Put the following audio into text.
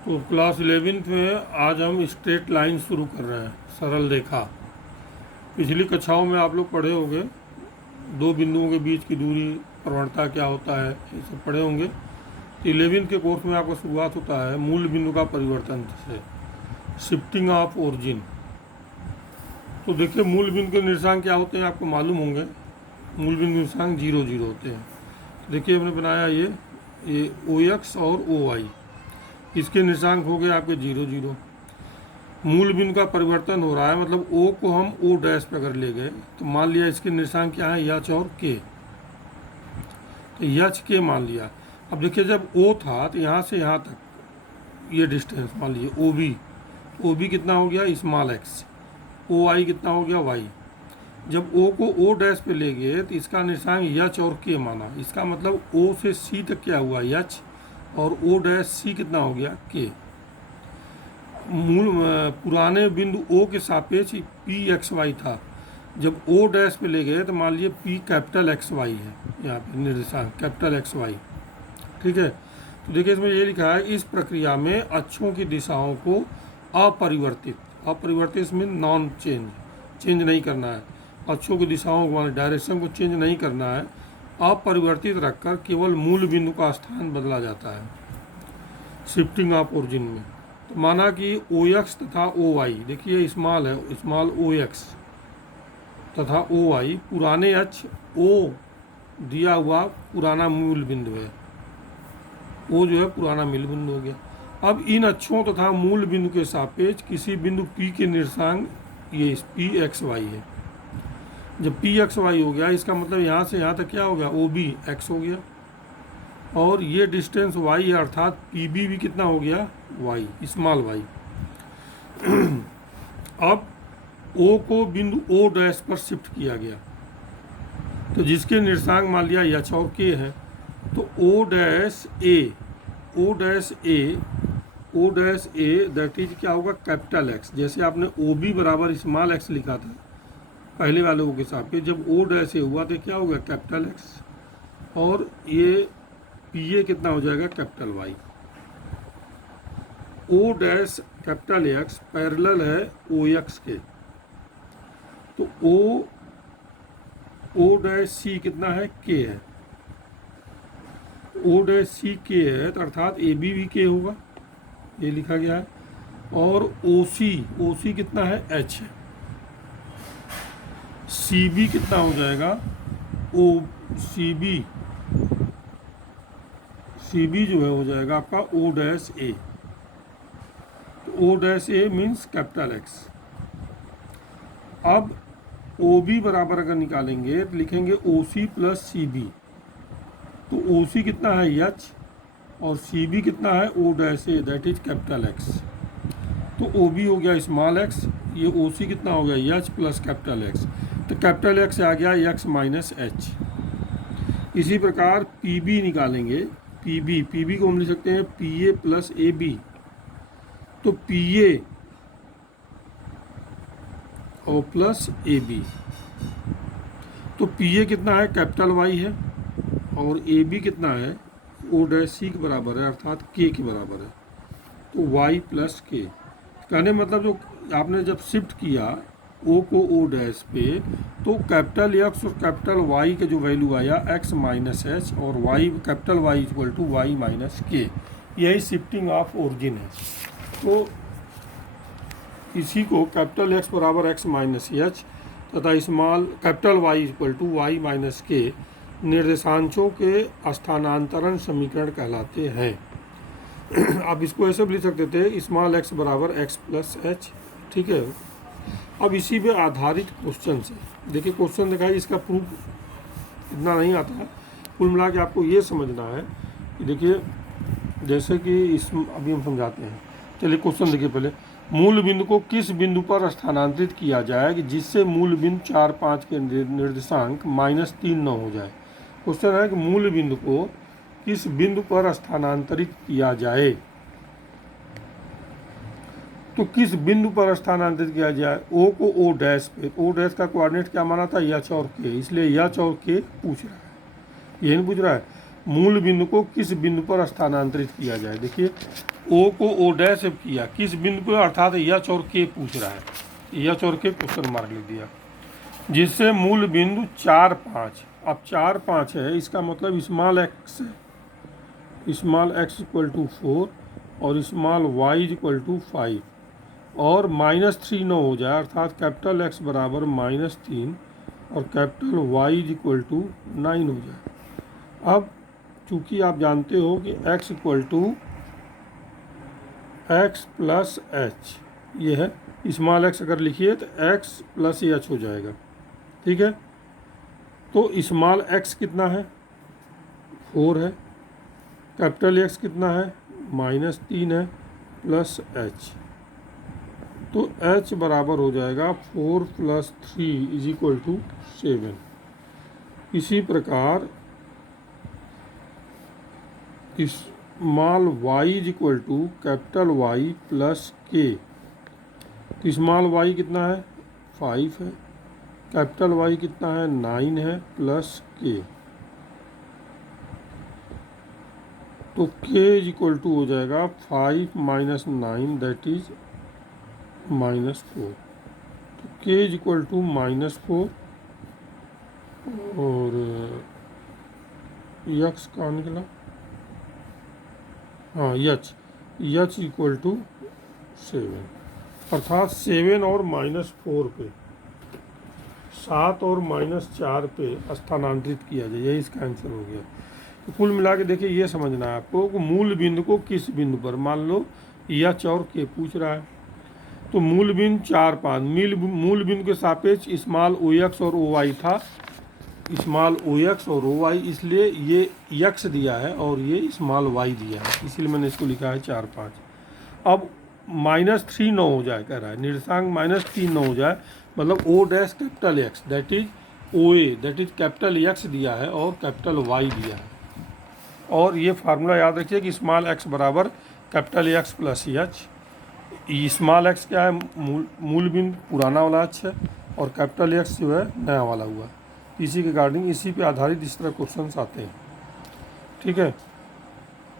तो class 11th में आज हम स्ट्रेट लाइन शुरू कर रहे हैं, सरल रेखा। पिछली कक्षाओं में आप लोग पढ़े होंगे दो बिंदुओं के बीच की दूरी, प्रवणता क्या होता है, ये सब पढ़े होंगे। तो 11th के कोर्स में आपका शुरुआत होता है मूल बिंदु का परिवर्तन से, शिफ्टिंग ऑफ ओरिजिन। तो देखिए मूल बिंदु के निर्देशांक क्या होते हैं आपको मालूम होंगे। मूल बिंदु निर्देशांक 0 0 होते हैं। देखिए हमने बनाया ये OX और OY, इसके निर्देशांक हो गए आपके 0 0। मूल बिंदु का परिवर्तन हो रहा है, मतलब O को हम O डैश पे अगर ले गए तो मान लिया इसके निर्देशांक क्या है, H और K। तो H K मान लिया। अब देखिए जब O था तो यहाँ से यहाँ तक ये डिस्टेंस मान लीजिए OB कितना हो गया स्मॉल x, OI कितना हो गया y। जब O को O डैश पे ले गए तो इसका निर्देशांक H और K माना। इसका मतलब O से C तक क्या हुआ H, और O डैश C कितना हो गया K। मूल पुराने बिंदु O के सापेक्ष PXY था, जब O डैश पे ले गए तो मान लीजिए P कैपिटल XY है, यहाँ पे निर्देशांक कैपिटल XY। ठीक है, तो देखिए इसमें ये लिखा है इस प्रक्रिया में अक्षों की दिशाओं को अपरिवर्तित मीन नॉन चेंज नहीं करना है। अक्षों की दिशाओं को डायरेक्शन को चेंज नहीं करना है, अपरिवर्तित रखकर केवल मूल बिंदु का स्थान बदला जाता है शिफ्टिंग ऑफ ओरिजिन में। तो माना कि OX तथा OY, देखिए स्मॉल है, स्मॉल OX तथा OY पुराने अक्ष O दिया हुआ पुराना मूल बिंदु है, वो जो है पुराना मूल बिंदु हो गया। अब इन अक्षों तथा मूल बिंदु के सापेक्ष किसी बिंदु P के निर्देशांक ये PXY है। जब PXY हो गया इसका मतलब यहाँ से यहाँ तक क्या हो गया OB X हो गया, और ये डिस्टेंस Y है, अर्थात PB भी कितना हो गया Y, स्मॉल y। अब O को बिंदु O डैश पर शिफ्ट किया गया, तो जिसके निर्देशांक मान लिया H और K है। तो O dash A that is क्या होगा कैपिटल X। जैसे आपने OB बराबर स्मॉल x लिखा था पहले वाले O के साथ, जब O डैश A हुआ तो क्या हो गया कैपिटल X, और ये PA कितना हो जाएगा capital Y। O dash capital X parallel है OX के, तो O डैश C कितना है K है, O डैश C K है, तो अर्थात AB भी K होगा, ये लिखा गया है। और OC कितना है H है, CB कितना हो जाएगा CB जो है हो जाएगा आपका O डैश A। तो O dash A means capital X। अब OB बराबर अगर निकालेंगे तो लिखेंगे OC प्लस CB। तो OC कितना है H और CB कितना है O dash A that is capital X। तो OB हो गया स्मॉल x, ये OC कितना हो गया H प्लस कैपिटल X। तो कैपिटल X आ गया X माइनस H। इसी प्रकार PB निकालेंगे, PB को हम लिख सकते हैं PA प्लस AB। तो PA और प्लस AB, तो PA कितना है कैपिटल Y है, और AB कितना है O डैश C के बराबर है, अर्थात K के बराबर है। तो Y प्लस K, कहने मतलब जो आपने जब शिफ्ट किया O को O डैश पे, तो कैपिटल X और कैपिटल Y के जो वैल्यू आया X माइनस H, और Y capital Y equal to Y minus K, यही शिफ्टिंग ऑफ ओरिजिन है। तो इसी को कैपिटल X बराबर X माइनस H तथा small capital Y equal to Y minus K निर्देशांकों के स्थानांतरण समीकरण कहलाते हैं। आप इसको ऐसे भी लिख सकते थे स्मॉल x बराबर x प्लस एच। ठीक है, अब इसी पे आधारित क्वेश्चन से देखिए, क्वेश्चन दिखाइए, इसका प्रूफ इतना नहीं आता है। कुल मिला के आपको ये समझना है कि देखिए जैसे कि अभी हम समझाते हैं। चलिए क्वेश्चन देखिए, पहले मूल बिंदु को किस बिंदु पर स्थानांतरित किया जाए कि जिससे मूल बिंदु 4 5 के निर्देशांक -3 न हो जाए। क्वेश्चन है कि मूल बिंदु को किस बिंदु पर स्थानांतरित किया जाए, तो किस बिंदु पर स्थानांतरित किया जाए। O को O डैश पे, O डैश का कोऑर्डिनेट क्या माना था H और K, इसलिए H और K पूछ रहा है, ये नहीं पूछ रहा है मूल बिंदु को किस बिंदु पर स्थानांतरित किया जाए। देखिए ओ को ओ डैश अब किया, किस बिंदु पे, अर्थात एच और के पूछ रहा है, एच और के क्वेश्चन मार्क लिख दिया, जिससे मूल बिंदु 4 5, अब 4 5 है, इसका मतलब स्मॉल एक्स है, स्मॉल एक्स इक्वल टू 4 और स्मॉल वाई इक्वल टू 5 और -3 न हो जाए, अर्थात कैपिटल एक्स बराबर -3 और कैपिटल वाई इक्वल टू 9 हो जाए। अब चूंकि आप जानते हो कि x equal to X plus H, ये है, स्मॉल एक्स अगर लिखिए तो x प्लस एच हो जाएगा, ठीक है। तो स्मॉल एक्स कितना है, 4 है, कैपिटल एक्स कितना है, -3 है, प्लस एच, तो h बराबर हो जाएगा 4 + 3 = 7। इसी प्रकार small y equal to capital Y plus K, तो स्मॉल वाई कितना है, 5 है, कैपिटल वाई कितना है, 9 है, प्लस के, तो k इक्वल टू हो जाएगा 5 - 9 दैट इज -4, तो k इक्वल टू -4 और यक्स कहाँ निकला, हाँ यच इक्वल टू 7, अर्थात 7 और -4 पे, 7 और -4 पे स्थानांतरित किया जाए, यही इसका आंसर हो गया। तो कुल मिला के देखिए ये समझना है आपको कि मूल बिंदु को किस बिंदु पर, मान लो यच और के पूछ रहा है, तो मूल बिंदु 4 5, मूल बिंदु के सापेक्ष स्मॉल ओ एक्स और ओ वाई था, स्मॉल ओ एक्स और ओ वाई, इसलिए ये यक्स दिया है और ये स्मॉल वाई दिया है, इसलिए मैंने इसको लिखा है 4 5। अब -3 न हो जाए, कह रहा है निर्देशांक -3 न हो जाए, मतलब O dash capital X that is O A that is capital X दिया है और कैपिटल वाई दिया है, और ये फार्मूला याद रखिए कि स्मॉल एक्स बराबर capital x plus H, small x क्या है, मूल बिंदु पुराना वाला एच है और कैपिटल एक्स जो है नया वाला हुआ, इसी के रिगार्डिंग इसी पे आधारित इस तरह क्वेश्चंस आते हैं, ठीक है।